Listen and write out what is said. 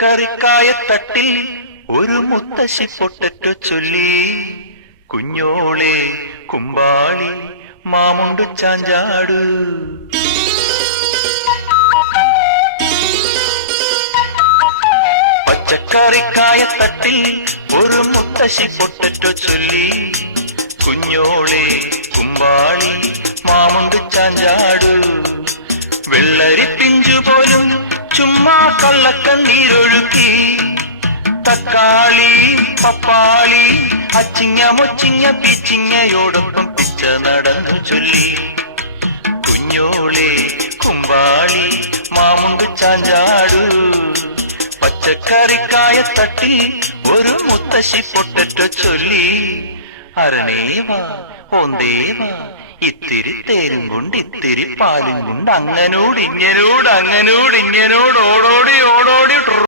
പച്ചക്കറിക്കായത്തട്ടിൽ ഒരു മുത്തശ്ശി പൊട്ടറ്റോ ചൊല്ലി, കുഞ്ഞോളെ കുമ്പാളി മാമുണ്ടു ചാഞ്ചാടു. പച്ചക്കറിക്കായത്തട്ടിൽ ഒരു മുത്തശ്ശി പൊട്ടറ്റോ ചൊല്ലി, കുഞ്ഞോളെ കുമ്പാളി മാമുണ്ടു ചാഞ്ചാടു. വെള്ളരി പിഞ്ചു പോലും ചുമ്മാ കള്ളക്കണ്ണീരൊഴുക്കി, തക്കാളി പപ്പാളി അച്ചിങ്ങ മൊച്ചിങ്ങ പീച്ചിങ്ങയോടൊപ്പം പിച്ച നടന്നു ചൊല്ലി, കുഞ്ഞോളെ കുമ്പാളി മാമുണ്ടു ചാഞ്ചാടു. പച്ചക്കറിക്കായത്തട്ടിൽ ഒരു മുത്തശ്ശി പൊട്ടറ്റോ ചൊല്ലി, അരണേവാ ഓന്തേവാ ഇത്തിരി തേരും കൊണ്ട് ഇത്തിരി പാലും കൊണ്ട് അങ്ങനോട് ഇങ്ങനോട് ഓടോടി